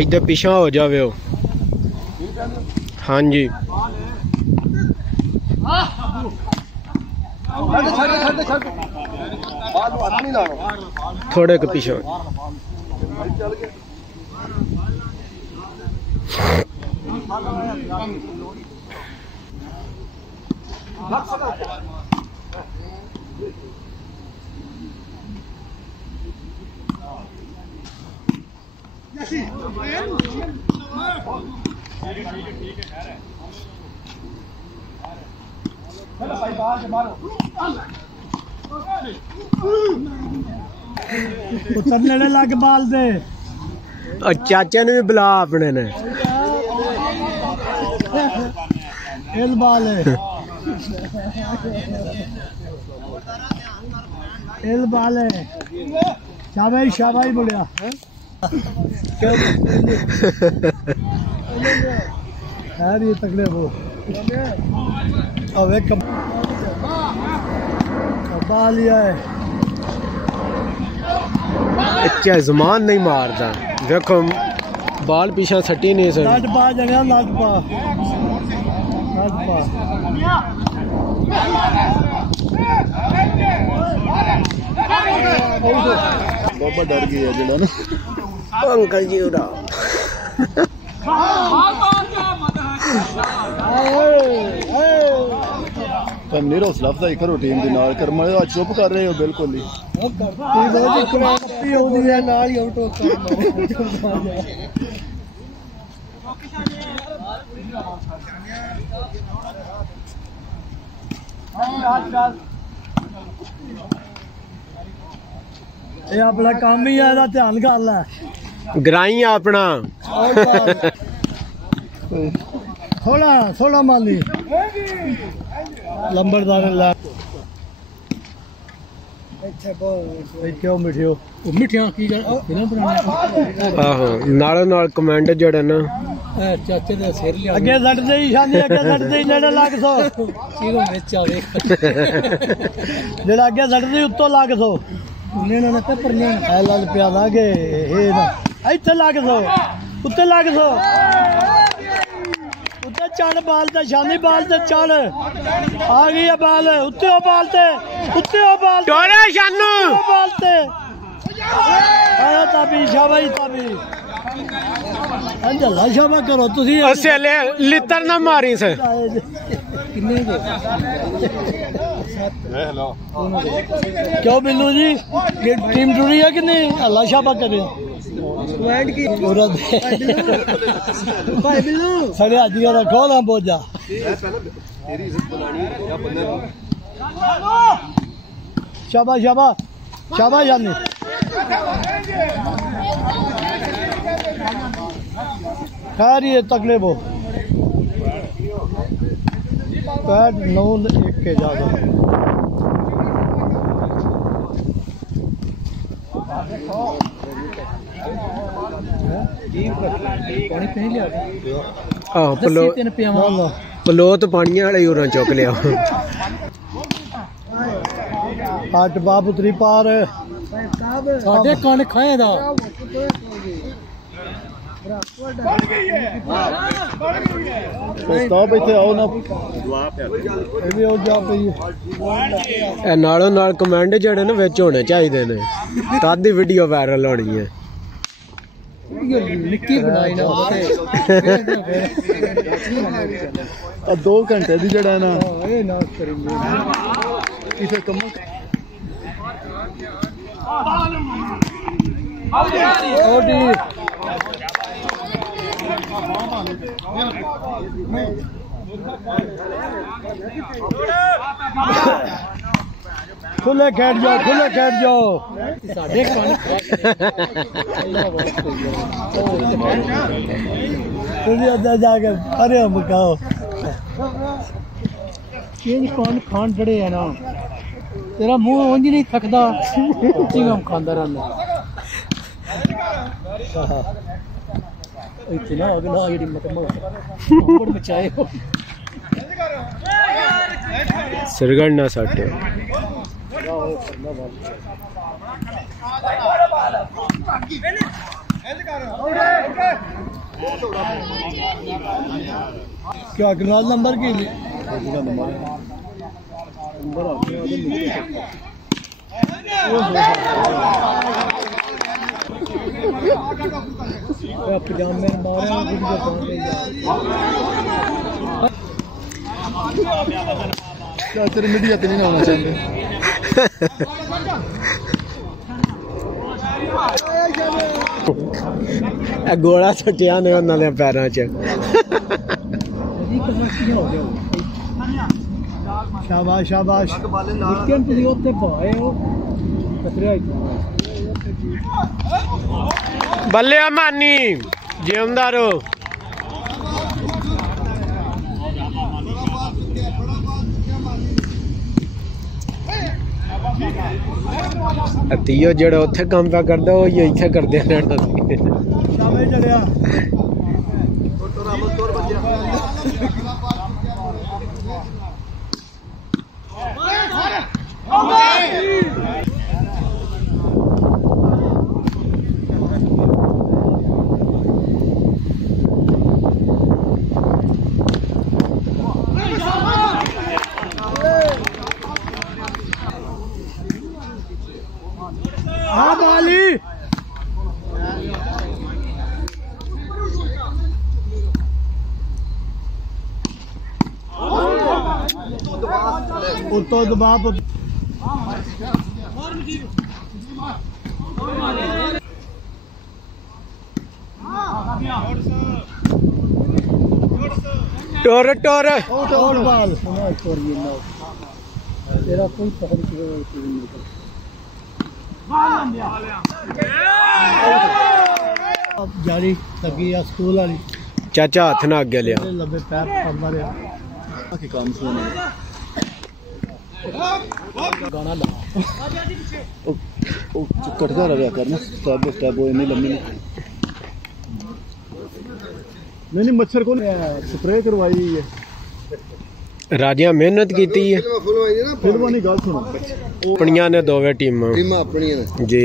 इधर पीछा हो जावे हो। हाँ जी थोड़े के पीछे उतरने लग बाल दे और चाचा ने भी बुला अपने ने एल बाल है एल बाल है शाबाई शाबाई बोलिया यार ये तगड़े वो अबे कबा लिया है अच्छा ज़मान नहीं मारता देखो बाल पीछा सटी नहीं सर लाट पा जगह लाट पा बाबा डर गया जड़ा ना अंकल जी उड़ा तुम नहीं हौसला अफजाई करो टीम के नाल कर मैं आज चुप कर रहे हो बिल्कुल ही ये अपना काम ही है ध्यान कर लै ग्राई अपना थोड़ा थोड़ा माली लंबरदार ला क्यों मिठियो मिठिया की आहो नालों नाल कमेंट जड़े ना चाचे दे सिर लिया अगे सट दे शादी अगे सट दे नेड़े लाग सो चीरो विच आवे जेड़ा अगे सट दे उत्तो लाग सो नेना ने पेपर लेन ए लाल पिया लागे हे ना इथे लाग सो उत्ते लाग सो उत्ते चढ़ बाल ते शानी बाल ते चढ़ आ गई है बाल उत्ते ओ बाल ते टोरे शानू बाल ते आया ताबी शाबाई ताबी अंजला शाबा करो तुसी असे लितर ना मारी से किन्ने के हेलो क्यों बिल्लू जी ये टीम जुड़ी है कि नहीं अल्लाह शाबा करे स्क्वाड की पूरा भाई बिल्लू सारे आज का रखो ना बोझा तेरी इज्जत बनानी या बंदा शाबा शाबा शाबा जानी खैर ये तकले वो 9-1 के ज्यादा पलोत पानिया वाले उरा चुक लिया हट बापुत्री पार साडे कन खाए दा स्टॉप इथे आओ ना नालों नाल कमेंट जड़े ने विच होने चाहिए ने तद ही वीडियो वायरल होनी है निक्की बनाई ना 2 घंटे दी जड़ा ना इसे कम खुले खेट जाओ, खुले खेट जाओ। जाके अरे मुकाओ कौन खान चढ़े है ना तेरा मुंह उंज नहीं थकदा चिंगम खांदा रहना इतना अगला जेडी मतलब मचाए सरगढ़ ना साटे क्या ग्रास नंबर की पजामे क्या तेरे मीडिया पे नहीं ना होना चाहिए गोला सटिया ने उन्होंने पैरों च शाबाश शाबाश बल्ले मानी जिम्दा रहो तीयो जेड़ा उत्थे काम पे करदा ओ इत्थे करदे रहना शाबाश चढ़िया हाँ बाली उत्तो दबाव टोर टोर और बाल तेरा कोई पकड़ नहीं जारी लगी या स्कूल वाली चाचा हाथ ना अगे लिया लंबे पैर मारे कि काम सुना गाना ला ओ कटदा रहा करना स्टेप स्टेप वो नहीं लंबी नहीं मच्छर को स्प्रे करवाई है राजिया मेहनत की है फिल्म नहीं गल सुनो अपनिया ने दोवे टीम जी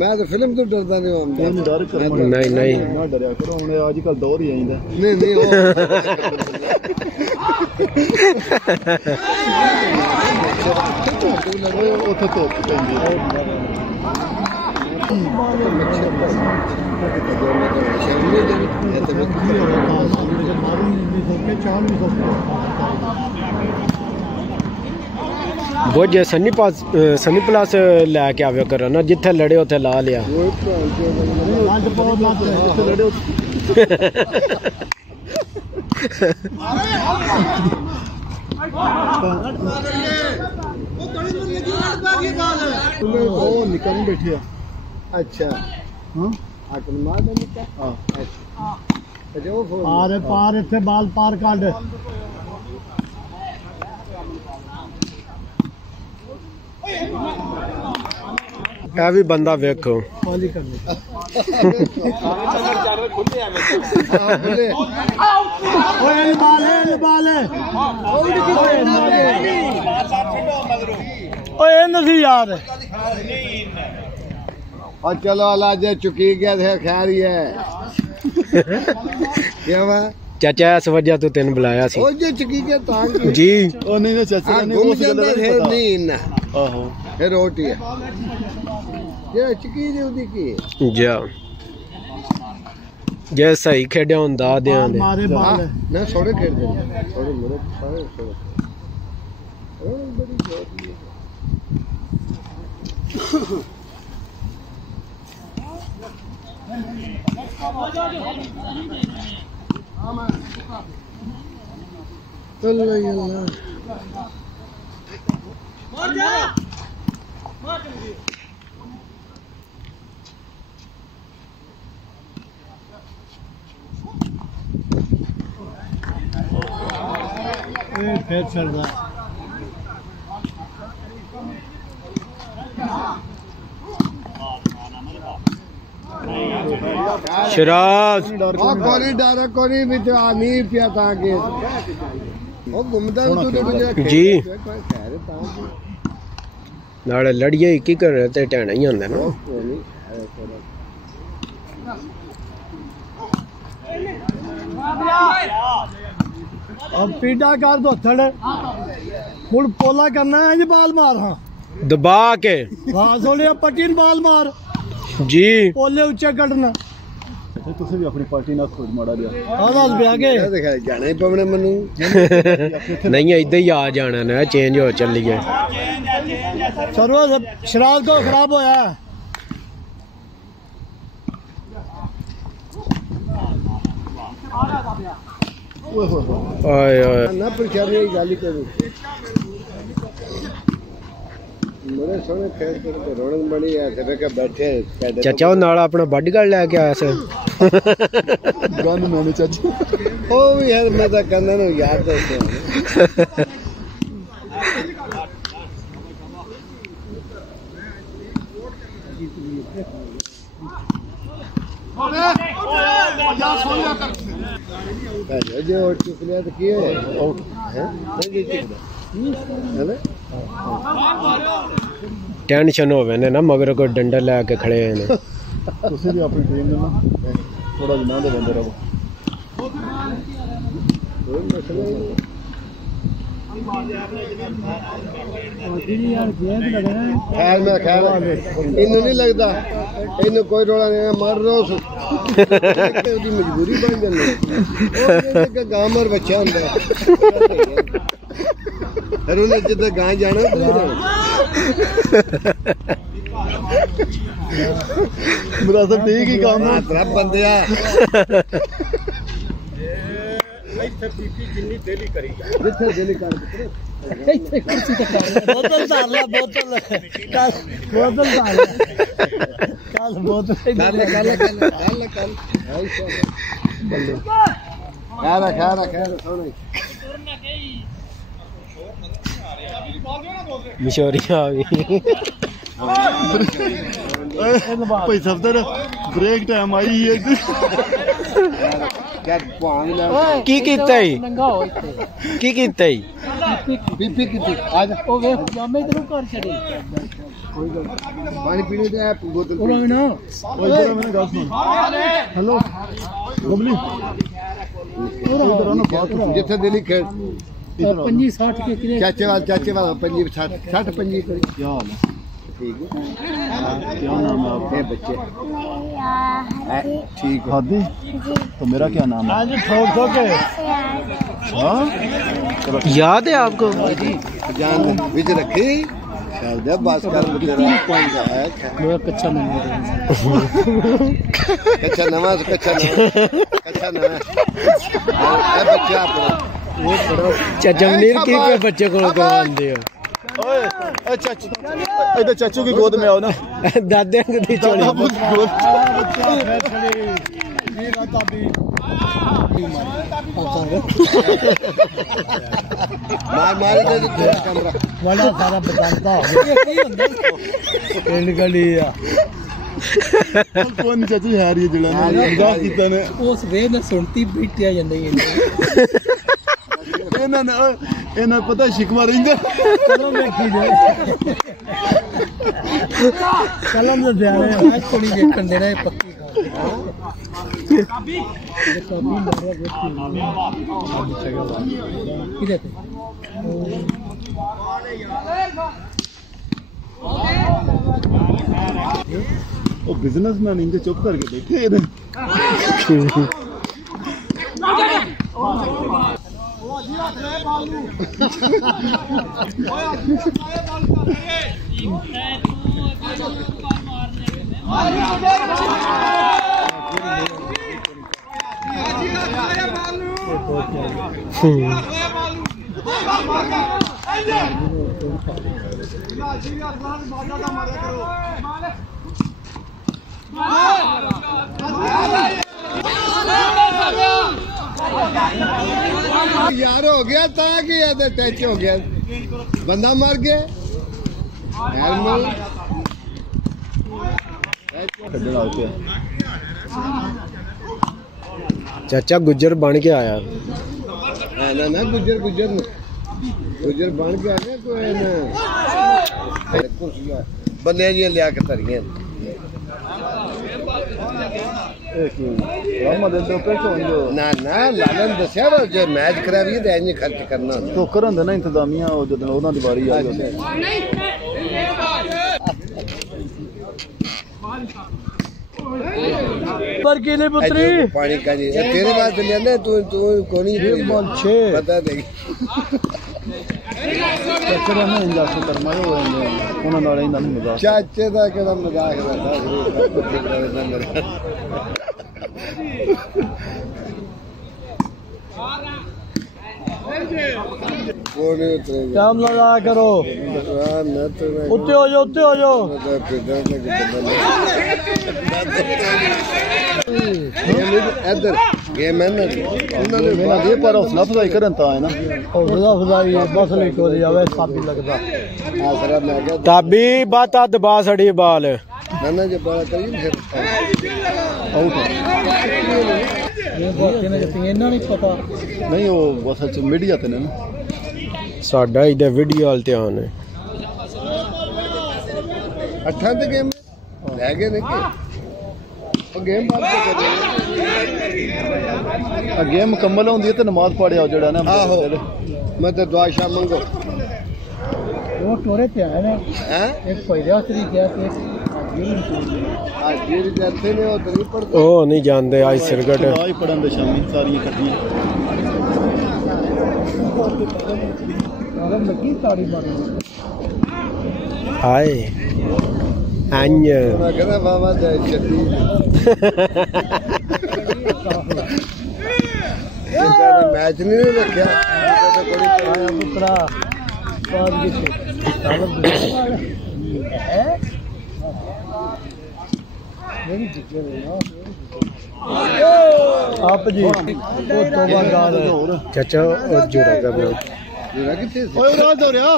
मैं तो फिल्म तो डरदा नहीं हूं डर कर नहीं नहीं ना डरया करो हुन आजकल दौर ही आइंदा नहीं नहीं ਉੱਥੇ ਧੁੱਪ ਪੈਂਦੀ ਹੈ बोझ सनी प्लस लैके आवे करो ना जिथे लड़े उथे ला लिया निकल बैठी अच्छा हाँ पार पार इतने बाल पार काट ਇਹ ਵੀ ਬੰਦਾ ਵੇਖੋ खाली करने नहीं यार और चलो अल्लाह जे चुकी गया थे खैर ही है क्या हुआ चाचा इस वजह तो तेन बुलाया सी ओ जे चुकी गया तां जी ਉਹ ਨਹੀਂ ਨਾ ਚਾਚਾ हां ਨੇ घूम ਉਸ ਗੱਲ जांदा ਦਾ है ਨਹੀਂ ਪਤਾ नहीं ना ਆਹੋ फिर रोटी है ये चुकी जे उदी की जा जे सही खेड़िया हुंदा दियां दे मारे बाल ना सोड़े खेल दे सोड़े मेरे सारे सोड़े ओ बड़ी जोड़ी है अल्लाह फिर चल रहा शराज कोनी डर कोनी विच आनी पिया ताके ओ घुमदा तू जी नाले लड़िए की कर ते टहना ही आंदा ना अब पीड़ा कर दो थड़ मुड़ पोला करना है जी बाल मार हाँ दबा के हाँ सोने पटीन बाल मार जी पोले ऊंचे कटना ਤੁਸੀਂ ਵੀ ਆਪਣੀ ਪਾਰਟੀ ਨਾਲ ਖੋਜ ਮਾੜਾ ਲਿਆ हाँ दस ब्याह के देखा जाना ही पवने मनु नहीं इधर ही आ जाना ना चेंज हो चली गए सर्व शराब को खराब होया ओए ओए ना परेशानी गाली करू मेरे सोने खेत पर रौनक बड़ी है तेरे के बैठे चाचा वो नाल अपना बॉडीगार्ड लेके आया से ਗਨ ਮੈਨੇ ਚਾਚੀ ओ भी यार मैं तो कहना ना याद करते हैं जो चुकलिया तो किए हैं है टेंशन होवे ने ना मगर कोई डंडा लेके खड़े ने ਤੁਸੀਂ ਵੀ ਆਪਣੀ ਟੀਮ ਨੂੰ ਨਾ ਥੋੜਾ ਜਿਹਾ ਦੇ ਬੰਦੇ ਰਹੋ कोई मसला नहीं खैर मैं खैर इन्हों नहीं लगता इन्हों कोई रोला नहीं मर रो मजबूरी बन जाती गांव मर बच्चा होंगे फिर उन्हें जिद्दां गांव जाना ਮੇਰਾ ਤਾਂ ਠੀਕ ਹੀ ਕੰਮ ਹੈ तेरा बंदे जिथे दिल कर बोतल डाल ला बोतल बोतल डाल कल बोतल खैर मिशोरिया आ गई ਭਾਈ ਸਫਦਰ ਬ੍ਰੇਕ ਟਾਈਮ ਆਈ ਹੈ की कीता ही की कीता ही बीपी कितनी आज ओ वे जामे तेनु कर छड़ी पानी पीने दे बोतल ओ ना ਓਏ ਜਰਾ ਮੈਨੂੰ ਗੱਲ ਸੁਣ ਹੈਲੋ ਬਬਲੀ ਇਧਰ ਆਣਾ ਬਾਤ जिथे दिल खेल 50 60 के किने चाचे वाला 50 60 50 क्या हाल है ठीक है क्या नाम है आपका ये बच्चे ठीक है हादी तो मेरा क्या नाम है आज ठोक ठोक के हाँ याद है आपको जान विच रखी चल दे बस कर तेरा पॉइंट है मेरा कच्चा नहीं कच्चा नवा है बच्चा अपना चाचा मुनीर की पे बच्चे को करवांदे हो ओए चाचू इधर चाचू की गोद में आओ ना दादे की चोली मार दे कैमरा बड़ा सारा बताता पिंड गली कौन चाचू यार ये जड़ा मजाक कीता ने उस वे ने सुनती बीटिया जंदी ਇਹਨਾਂ ਪਤਾ ਸ਼ਿਕਵਾ ਰਹਿੰਦਾ ਚਲੋ ਵੇਖੀ ਜੇ ਕਲਮ ਦੇ ਦਿਆਲੇ ਅੱਜ ਕੋਣੀ ਵੇਖਣ ਦੇਣਾ ਇਹ ਪੱਕੀ ਕਾਬੀ ਮਾਰਿਆ ਵੇਖੀ ਕਿਹਦੇ ਤੇ ਉਹ ਬਿਜ਼ਨਸਮੈਨ ਇੰਦੇ ਚੁੱਪ ਕਰਕੇ ਬੈਠੇ ਇਹਦੇ यार हो गया था कि टच हो गया बंदा मर गया चाचा गुज्जर बन के आया ना ना गुजर गुजर गुजर बन के आया कोई ना बंदे जी लिया के धरियां ना ना लालन दसिया जो मैच करा भी तो इंज खर्च करना टोकर होंगे ना इंतजामिया जदों उन्हां दी वारी आई पर की नहीं पुत्री पानी का जी तेरे पास लेना तू तू कोनी पता नहीं चाचे ने इंजैक्शन करना उन्हां नाल इंदा नहीं मजाक चाचे दा केड़ा मजाक है टाइम लगा करो उत्ते हो जाओ इधर गेम है ना ये पर हौसला अफजाई करन ता है ना हौसला अफजाई बस नहीं कोली आवे साबी लगदा आसरा मैं क्या ताबी बाता दबा सड़ी बाल ना जो बड़ा करी फिर आउट ये बात ने जतियां इन्ना नहीं पता नहीं वो असल च मीडिया ते ने ना साडा इधर वीडियो वाल ध्यान है अठा ते गेम रह गए ने कि गेम बात कर गेम मुकम्मल होंदी है ते नमाज पढ़िया जेड़ा ना आहो मैं तो दुआ शाम मंगो वो टोरे पे आए ना हैं एक पहिला तरी क्या के आज जीर जाते ने और नहीं पड़ते ओ नहीं जानते आज सिरगट आज पढ़न दे शामी सारी इकट्ठियां आदम लगी तारी मारने हाय अंज मैं कहना बाबा जय चली मैच नहीं रखा आया पुत्रा बाद के तालब है मेरी जिक्र है ना आप जी वो तौबा गाल है चाचा और जोड़ा का बोल मेरा किथे ओए राज हो रहा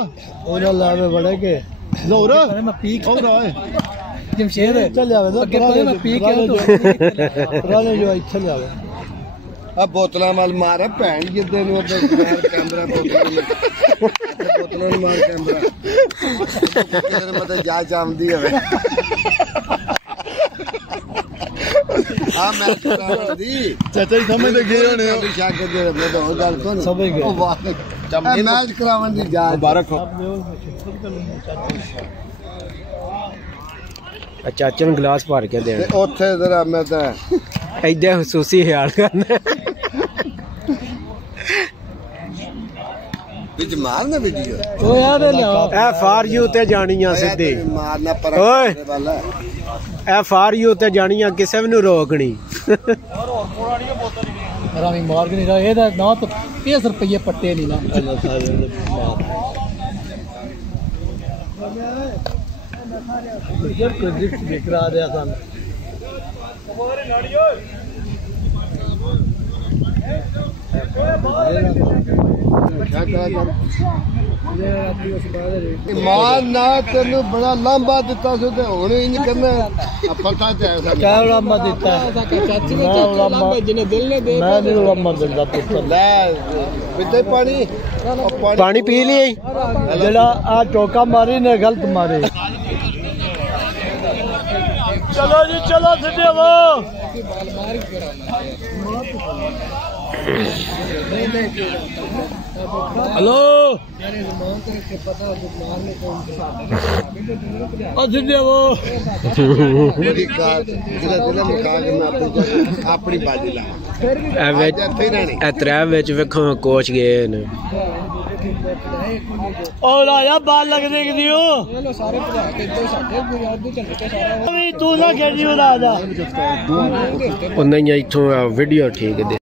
ओला लावे बड़े के जोर मैं पी हो रहा है जमशेद चल जावे तो मैं पी के तो राले जो इथे जावे अब बोतला माल मारे भैन जिद्दे नु उधर कैमरा बोतला मार कैमरा किधर मतलब जांच आमदी है हां मैच करांदी चाचा जी समझ गए होने हो अभिषेक दे मैं तो गल सुन समझ गए मैच करावन दी जांच मुबारक हो चाचे ਨੂੰ ਗਲਾਸ ਭਰ ਕੇ ਦੇ ਤੇ ਉੱਥੇ ਜ਼ਰਾ ਮੈਂ ਤਾਂ ਐਡੇ ਖਸੂਸੀ ਖਿਆਲ ਕਰਨਾ ਵਿੱਚ ਮਾਰਨਾ ਵੀਡੀਓ ओ यार ना ਐ ਫਾਰ ਯੂ ਤੇ ਜਾਣੀਆਂ ਸਿੱਧੀ ਮਾਰਨਾ ਪਰ ਓਏ। ਵਾਲਾ ਐ ਫਾਰ ਯੂ ਤੇ ਜਾਣੀਆਂ ਕਿਸੇ ਵੀ ਨੂੰ ਰੋਕਣੀ रामी मार के नहीं रहा ये ना तो 30 रुपये पट्टे नहीं ना जब प्रोजेक्ट देख रहा है आसान ईमान ना तेन बड़ा लांबा दिता सो ते हुण इंज करना पता ते है सब क्या उलामा देता है मैं उलामा जिन्हें दिल ने दे मैं नहीं उलामा देता पुत्र ले पिते पानी ਪਾਣੀ ਪੀ ਲਈ जड़ा आ चौका मारी ने गलत मारे चलो जी चलो सीधे वो हेलो सीधे वो मेरी कार जिला जिला मुका के मैं अपनी बाजी ला ਐ ਵਿੱਚ ਐ ਤਰੇ ਵਿੱਚ ਵੇਖੋ ਕੋਚ ਗਏ ਨੇ और आया बाल लग देख दियो तू ना खेली राजा ਉਹ ਨਹੀਂ ਇੱਥੋਂ ਵੀਡੀਓ ਠੀਕ ਦੇ